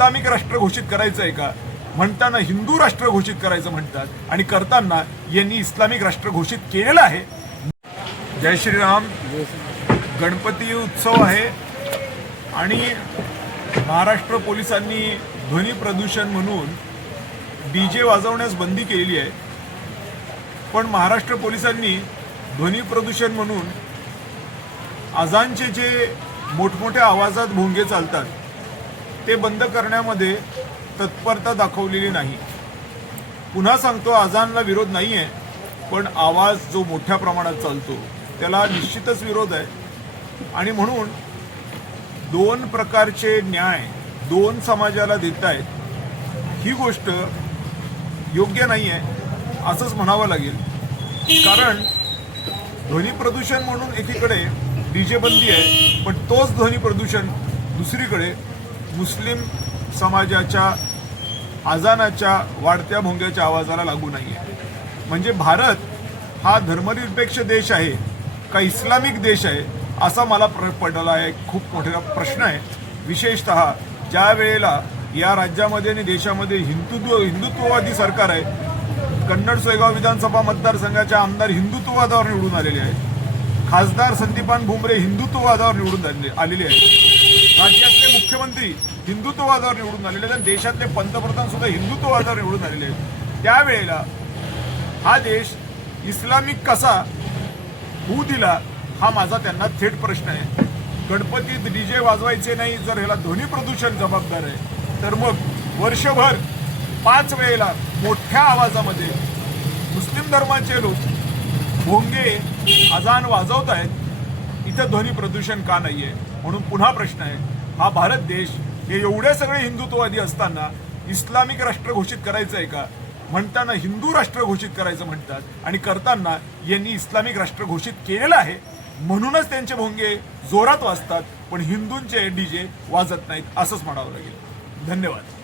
Islamic राष्ट्र घोषित करायचं आहे का, म्हणताना हिंदू राष्ट्र घोषित करायचं म्हणतात आणि करताना यांनी इस्लामिक राष्ट्र घोषित केलेलं आहे। जय श्रीराम। गणपती उत्सव आहे आणि महाराष्ट्र पोलिसांनी ध्वनी प्रदूषण म्हणून डीजे वाजवण्यास बंदी केलेली आहे। पण महाराष्ट्र पोलिसांनी ध्वनी प्रदूषण म्हणून अजानचे जे मोठमोठ्या आवाजात भोंगे चालतात ते बंद करण्यामध्ये तत्परता दाखवलेली नाही। पुन्हा सांगतो, अजानला विरोध नाही आहे, पण आवाज जो मोठ्या प्रमाणात चालतो त्याला निश्चितच विरोध आहे। आणि म्हणून दोन प्रकारचे न्याय दोन समाजाला देत आहेत ही गोष्ट योग्य नाही आहे असंच म्हणावं लागेल। कारण ध्वनी प्रदूषण म्हणून एकीकडे डीजे बंदी आहे, पण तोच ध्वनी प्रदूषण दुसरीकडे मुस्लिम समाजाच्या अजानाच्या वाढत्या भोंग्याच्या आवाजाला लागू नाही आहे। म्हणजे भारत हा धर्मनिरपेक्ष देश आहे का इस्लामिक देश आहे असा मला पडला आहे, खूप मोठा प्रश्न आहे। विशेषतः ज्या वेळेला या राज्यामध्ये आणि देशामध्ये हिंदुत्ववादी सरकार आहे। कन्नड सोयगाव विधानसभा मतदारसंघाचे आमदार हिंदुत्ववादावर निवडून आलेले आहेत। खासदार संदीपान भुमरे हिंदुत्ववादावर निवडून आलेले आहेत। राज्यातले मुख्यमंत्री हिंदुत्ववादावर निवडून आलेले आहेत। देशातले पंतप्रधान सुद्धा हिंदुत्ववादावर निवडून आलेले आहेत। त्यावेळेला हा देश इस्लामिक कसा होऊ दिला हा माझा त्यांना थेट प्रश्न आहे। गणपतीत डीजे वाजवायचे नाही, जर ह्याला ध्वनी प्रदूषण जबाबदार आहे तर मग वर्षभर 5 वेळेला मोठ्या आवाजामध्ये मुस्लिम धर्माचे लोक भोंगे अजान वाजवत आहेत, इथं ध्वनी प्रदूषण का नाहीये? म्हणून पुन्हा प्रश्न आहे, हा भारत देश हे एवढे सगळे हिंदुत्ववादी असताना इस्लामिक राष्ट्र घोषित करायचं आहे का, म्हणताना हिंदू राष्ट्र घोषित करायचं म्हणतात आणि करताना यांनी इस्लामिक राष्ट्र घोषित केलेलं आहे। म्हणूनच त्यांचे भोंगे जोरात वाजतात, पण हिंदूंचे डीजे वाजत नाहीत असंच म्हणावं लागेल। धन्यवाद।